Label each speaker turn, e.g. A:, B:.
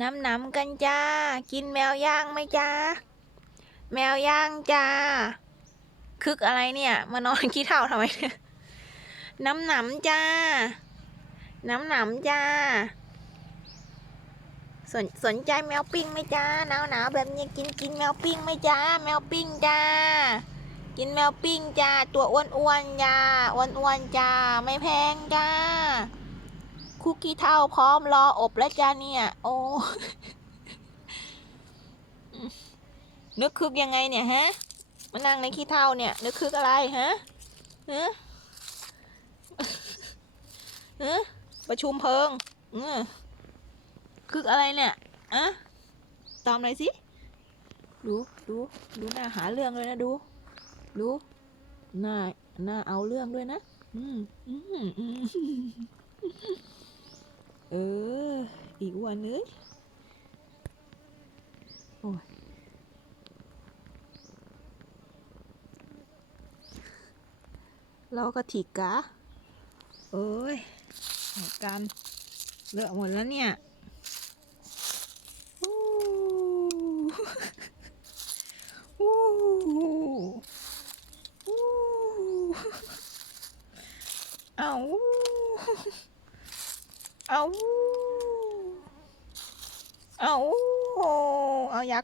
A: น้ำหนำกันจ้า กินแมวย่างไหมจ้า แมวย่างจ้า คึกอะไรเนี่ยมานอนขี้เท่าทำไมเนี่ยน้ำหนำจ้า น้ำหนำจ้า สนสนใจแมวปิ้งไหมจ้าหนาวหนาวแบบนี้กินกินแมวปิ้งไหมจ้า แมวปิ้งจ้า กินแมวปิ้งจ้า ตัวอ้วนอ้วนจ้าอ้วนอ้วนจ้า ไม่แพงจ้า คุกกี้เท่าพร้อมรออบแล้วจ้าเนี่ย โอ้นึกคึกยังไงเนี่ยฮะมานั่งในขี้เท่าเนี่ย นึกคึกอะไรฮะเฮะฮะประชุมเพลิงเออคึกอะไรเนี่ยอะตอบหน่อยสิ ดูดูดูหน้าหาเรื่องเลยนะดู ดูหน้าหน้าเอาเรื่องด้วยนะ อืมอืมอืม เออ อีกวันนึงโอ้ยเราก็ถีกกะเอ้ยหมดกันเลอะหมดแล้วเนี่ยอู้อู้อู้เอา เอาเอาเอาอยา